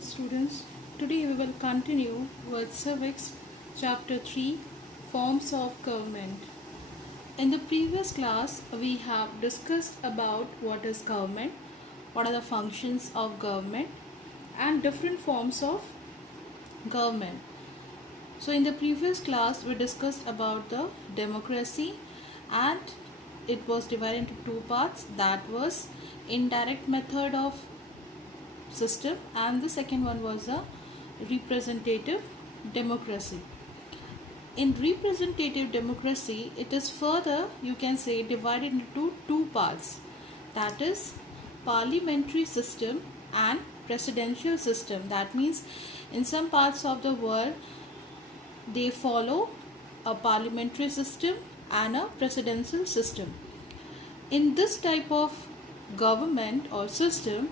students. Today we will continue with Civics Chapter 3 Forms of Government. In the previous class, we have discussed about what is government, what are the functions of government, and different forms of government. So, in the previous class, we discussed about the democracy and it was divided into two parts, that was indirect method of system and the second one was a representative democracy. In representative democracy, it is further, you can say, divided into two parts, that is parliamentary system and presidential system. That means in some parts of the world they follow a parliamentary system and a presidential system. In this type of government or system,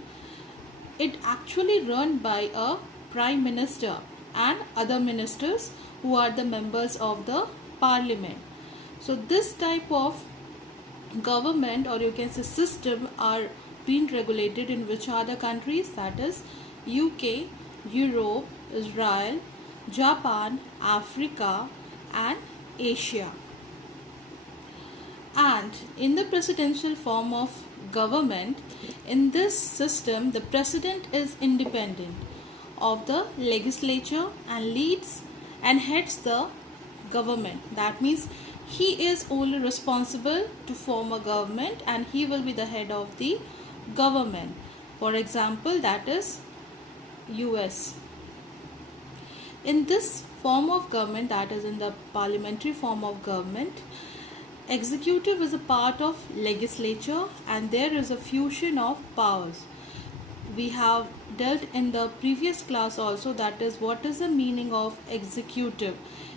it actually run by a prime minister and other ministers who are the members of the parliament. So this type of government, or you can say system, are being regulated in which are the countries, that is UK, Europe, Israel, Japan, Africa and Asia. And in the presidential form of government, in this system the president is independent of the legislature and leads and heads the government. That means he is only responsible to form a government and he will be the head of the government. For example, that is US. In this form of government, that is in the parliamentary form of government, executive is a part of legislature and there is a fusion of powers. We have dealt in the previous class also, that is what is the meaning of executive.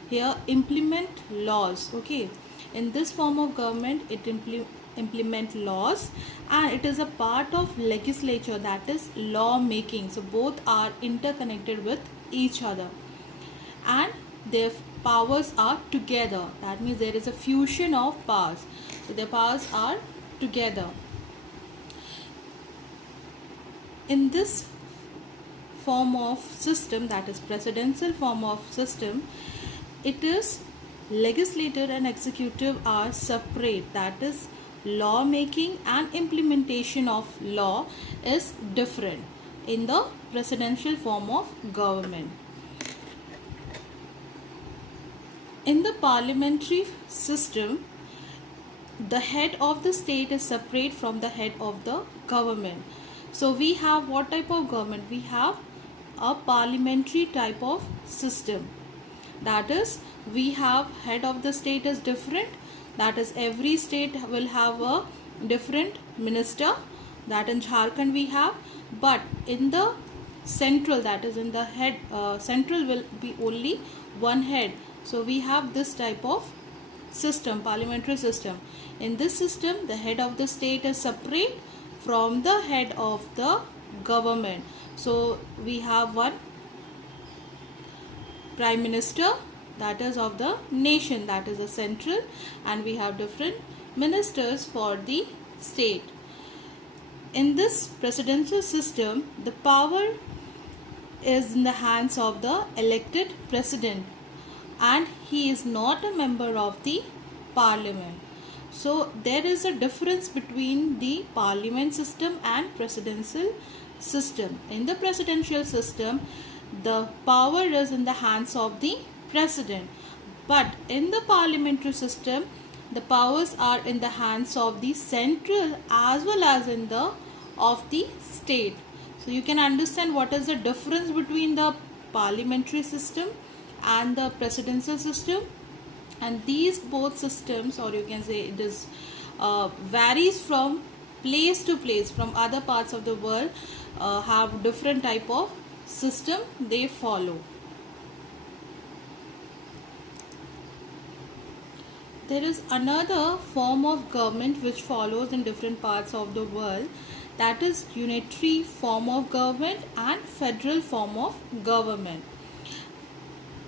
Here, implement laws. Okay, in this form of government it implement laws and it is a part of legislature, that is law making. So both are interconnected with each other and their powers are together. That means there is a fusion of powers, so their powers are together. In this form of system, that is presidential form of system, it is legislature and executive are separate, that is law making and implementation of law is different in the presidential form of government. In the parliamentary system, the head of the state is separate from the head of the government. So we have what type of government? We have a parliamentary type of system. That is, we have head of the state is different. That is, every state will have a different minister. That in Jharkhand we have, but in the central, that is in the head, central will be only one head. So we have this type of system, parliamentary system. In this system, the head of the state is separate from the head of the government. So we have one prime minister, that is of the nation, that is the central, and we have different ministers for the state. In this presidential system, the power is in the hands of the elected president and he is not a member of the parliament. So there is a difference between the parliament system and presidential system. In the presidential system, the power is in the hands of the president, but in the parliamentary system, the powers are in the hands of the central as well as in the of the state. So you can understand what is the difference between the parliamentary system and the presidential system. And these both systems, or you can say it is varies from place to place, from other parts of the world, have different type of system they follow. There is another form of government which follows in different parts of the world, that is unitary form of government and federal form of government.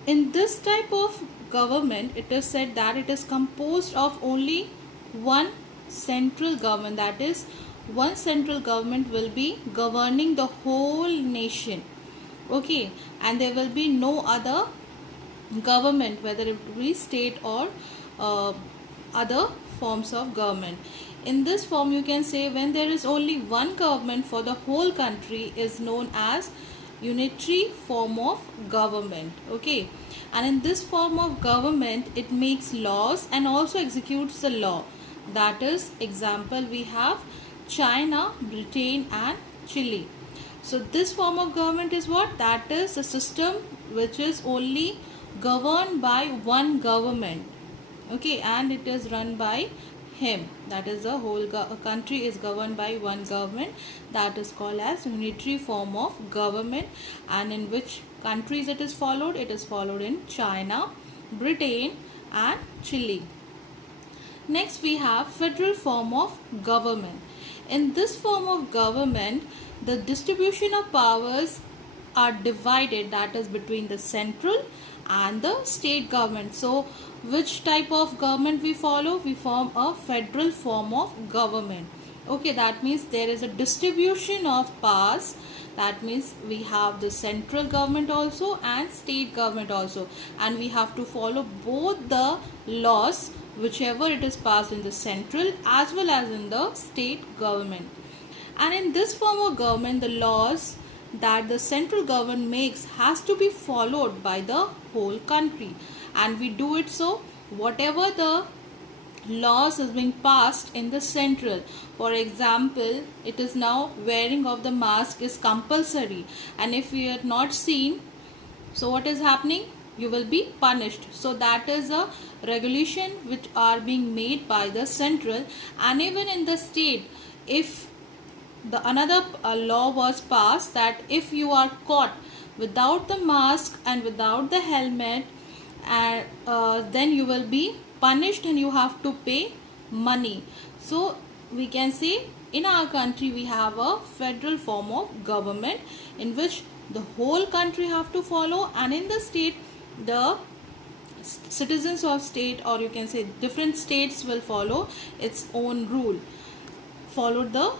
In this type of government, it is said that it is composed of only one central government, that is one central government will be governing the whole nation Okay, and there will be no other government, whether it be state or uh, other forms of government. In this form, you can say when there is only one government for the whole country is known as unitary form of government. Okay, and in this form of government, it makes laws and also executes the law. That is, example, we have China, Britain, and Chile. So this form of government is what? That is a system which is only governed by one government. Okay, and it is run by him. That is, the whole country is governed by one government. That is called as unitary form of government. And in which countries it is followed? It is followed in China, Britain, and Chile. Next, we have federal form of government. In this form of government, the distribution of powers are divided, that is between the central and the state government. So which type of government we follow? We form a federal form of government. Okay, that means there is a distribution of powers. That means we have the central government also and state government also, and we have to follow both the laws whichever it is passed in the central as well as in the state government. And in this form of government, the laws that the central government makes has to be followed by the whole country, and we do it so whatever the laws is being passed in the central. For example, it is now wearing of the mask is compulsory, and if you are not seen, so what is happening? You will be punished. So that is a regulation which are being made by the central. And even in the state, if the another law was passed that if you are caught without the mask and without the helmet, and then you will be punished and you have to pay money. So we can say in our country we have a federal form of government in which the whole country have to follow, and in the state the citizens of state, or you can say different states, will follow its own rule, follow the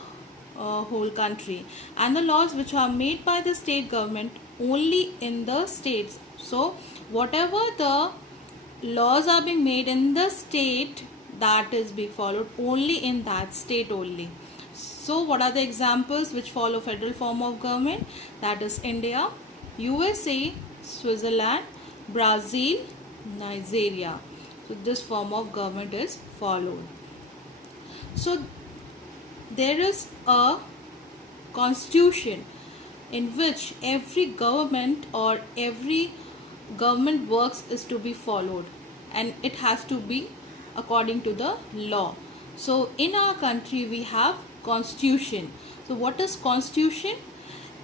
whole country, and the laws which are made by the state government only in the states. So whatever the laws are being made in the state, that is being followed only in that state only. So what are the examples which follow federal form of government? That is India, USA, Switzerland, Brazil, Nigeria. So this form of government is followed. So there is a constitution in which every government or every government works is to be followed, and it has to be according to the law. So in our country we have constitution. So what is constitution?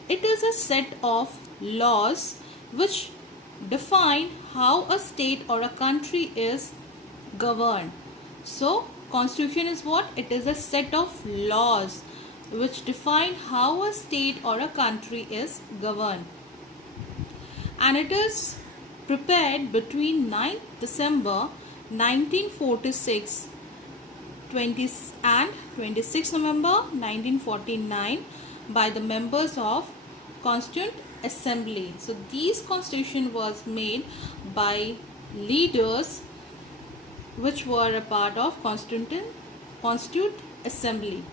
It is a set of laws which define how a state or a country is governed. So constitution is what? It is a set of laws which define how a state or a country is governed, and it is prepared between 9th December 1946 and 26 November 1949 by the members of Constituent Assembly. So these constitution was made by leaders which were a part of Constituent Assembly.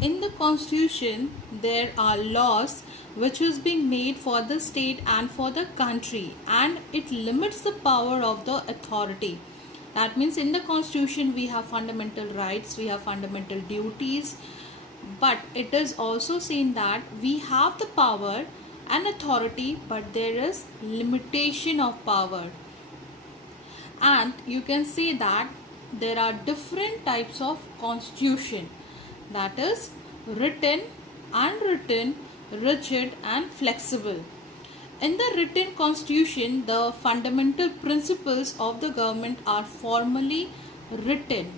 In the constitution there are laws which is being made for the state and for the country, and it limits the power of the authority. That means in the constitution we have fundamental rights, we have fundamental duties, but it is also seen that we have the power and authority, but there is limitation of power. And you can say that there are different types of constitution, that is written, unwritten, rigid, and flexible. In the written constitution, the fundamental principles of the government are formally written,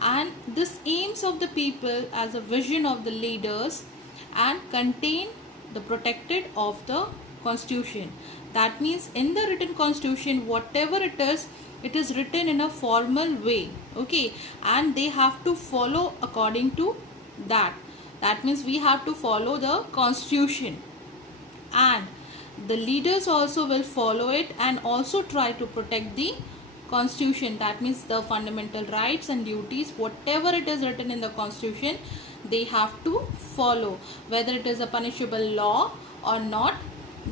and this aims of the people as a vision of the leaders and contain the protected of the constitution. That means in the written constitution, whatever it is written in a formal way, okay, and they have to follow according to that. That means we have to follow the constitution. and the leaders also will follow it and also try to protect the constitution. That means the fundamental rights and duties, whatever it is written in the constitution, they have to follow, whether it is a punishable law or not.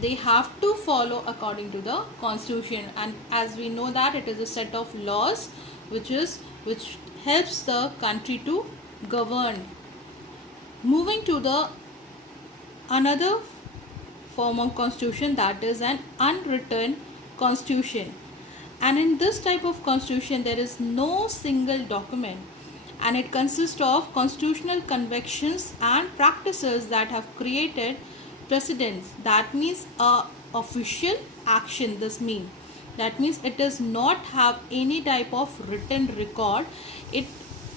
They have to follow according to the constitution, and as we know that it is a set of laws which helps the country to govern. Moving to the another form of constitution, that is an unwritten constitution. And in this type of constitution there is no single document, and it consists of constitutional convictions and practices that have created precedents. That means a official action. This means that means it does not have any type of written record. It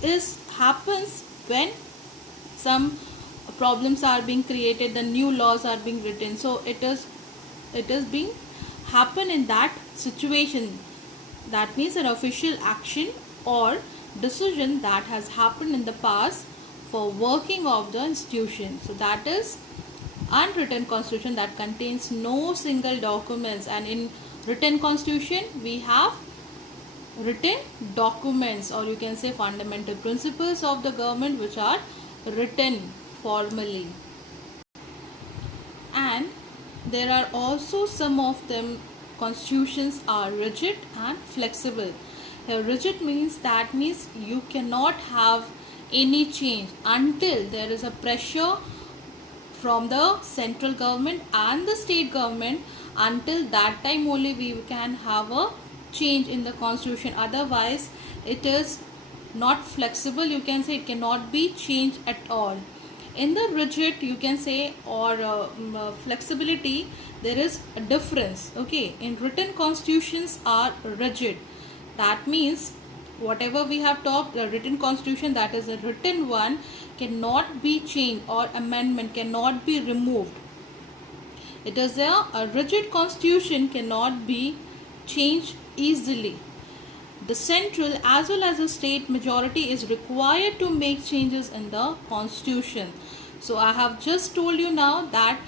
is happens when some problems are being created, the new laws are being written, so it is being happen in that situation. That means an official action or decision that has happened in the past for working of the institution. So that is unwritten constitution, that contains no single documents. And in written constitution we have written documents, or you can say fundamental principles of the government, which are written formally. And there are also some of them constitutions are rigid and flexible. Rigid means you cannot have any change until there is a pressure from the central government and the state government. Until that time only we can have a change in the constitution. Otherwise it is not flexible, you can say it cannot be changed at all. In the rigid, you can say, or flexibility, there is a difference. Okay, in written constitutions are rigid. That means whatever we have talked, the written constitution, that is a written one, cannot be changed, or amendment cannot be removed. It is a rigid constitution cannot be changed easily. The central as well as the state majority is required to make changes in the constitution. So I have just told you now that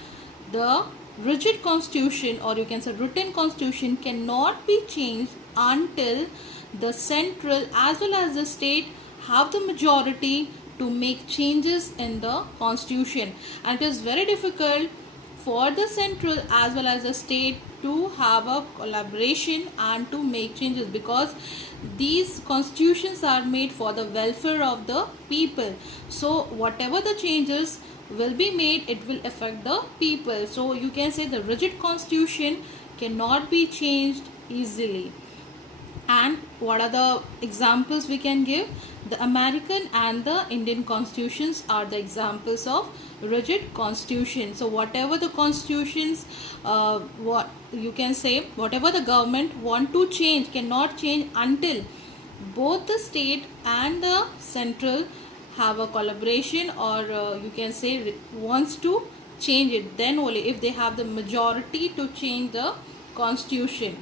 the rigid constitution, or you can say written constitution, cannot be changed until the central as well as the state have the majority to make changes in the constitution. And it is very difficult for the central as well as the state to have a collaboration and to make changes, because these constitutions are made for the welfare of the people. So whatever the changes will be made, it will affect the people. So you can say the rigid constitution cannot be changed easily. And what are the examples we can give? The American and the Indian constitutions are the examples of rigid constitution. So whatever the constitutions, what you can say, whatever the government want to change cannot change until both the state and the central have a collaboration, or you can say wants to change it. Then only if they have the majority to change the constitution.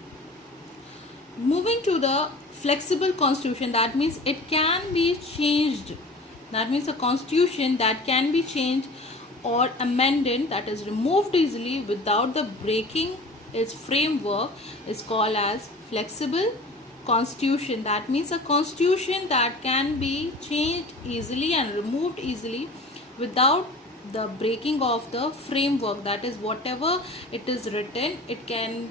Moving to the flexible constitution, that means it can be changed. That means a constitution that can be changed or amended, that is removed easily without the breaking its framework, is called as flexible constitution. That means a constitution that can be changed easily and removed easily without the breaking of the framework. That is, whatever it is written, it can,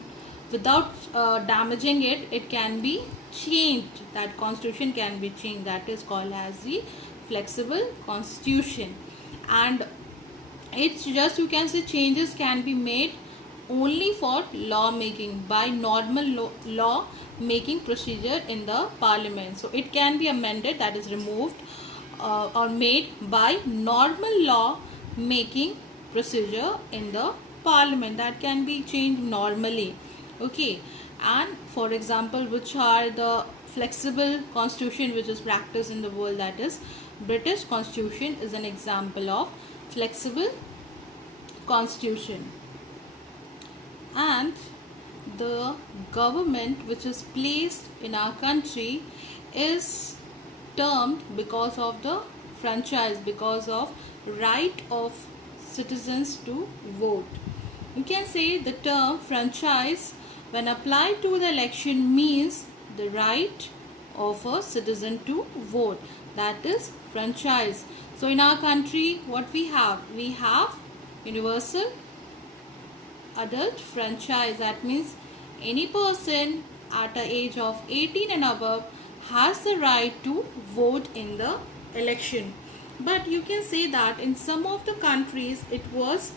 without damaging it, it can be changed. That constitution can be changed. That is called as the flexible constitution. And it's just, you can say, changes can be made only for law making by normal law making procedure in the parliament. So it can be amended, that is removed or made by normal law making procedure in the parliament. That can be changed normally. Okay, and for example, which are the flexible constitution which is practiced in the world, that is British constitution is an example of flexible constitution. And the government which is placed in our country is termed because of the franchise, because of right of citizens to vote. You can say the term franchise, when applied to the election, means the right of a citizen to vote. That is franchise. So in our country, what we have? We have universal adult franchise. That means any person at the age of 18 and above has the right to vote in the election. But you can say that in some of the countries it was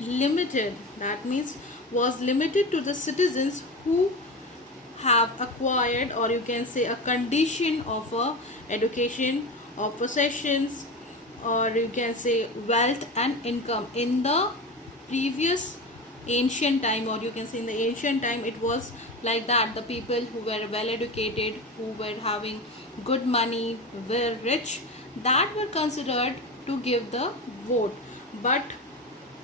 limited. That means was limited to the citizens who have acquired, or you can say a condition of a education or possessions, or you can say wealth and income. In the previous ancient time, or you can say in the ancient time, it was like that. The people who were well educated, who were having good money, were rich, that were considered to give the vote. But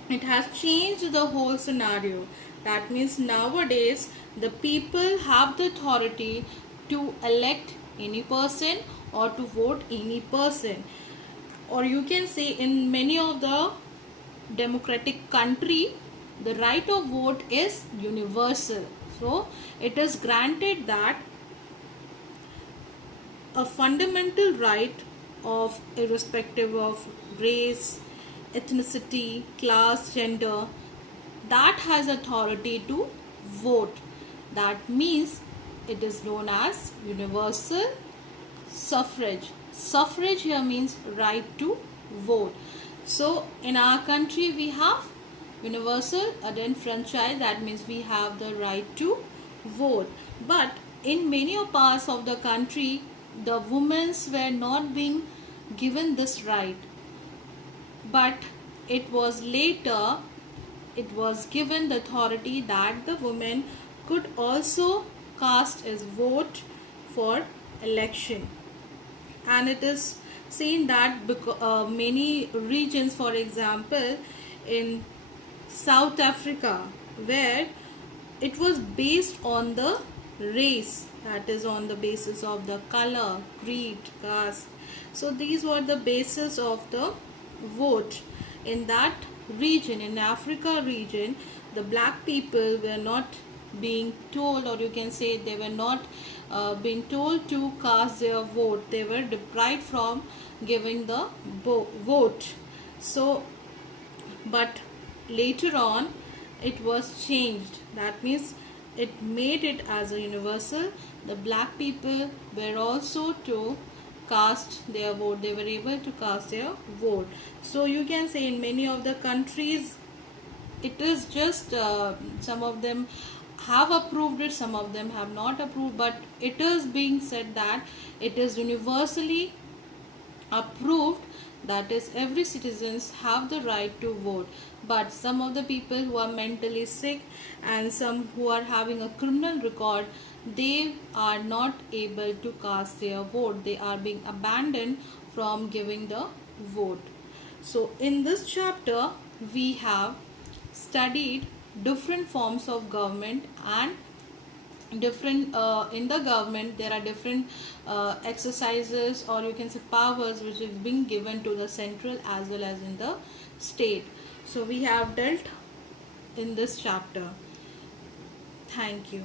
it has changed the whole scenario. That means nowadays the people have the authority to elect any person or to vote any person. Or you can say in many of the democratic country, the right of vote is universal. So it is granted that a fundamental right of, irrespective of race, ethnicity, class, gender, that has authority to vote. That means it is known as universal suffrage. Suffrage here means right to vote. So in our country we have universal adult franchise. That means we have the right to vote. But in many parts of the country, the women were not being given this right. But it was later, it was given the authority that the women could also cast as vote for election. And it is seen that many regions, for example in South Africa, where it was based on the race, that is on the basis of the color, creed, caste. So these were the basis of the vote. In that region, in Africa region, the black people were not being told, or you can say they were not being told to cast their vote. They were deprived from giving the vote. So but later on it was changed. That means it made it as a universal. The black people were also to cast their vote. They were able to cast their vote. So you can say in many of the countries it is just some of them have approved it, some of them have not approved, but it is being said that it is universally approved, that is every citizens have the right to vote. But some of the people who are mentally sick and some who are having a criminal record, they are not able to cast their vote. They are being abandoned from giving the vote. So in this chapter we have studied different forms of government, and different in the government there are different exercises, or you can say powers, which is being given to the central as well as in the state. So we have dealt in this chapter. Thank you.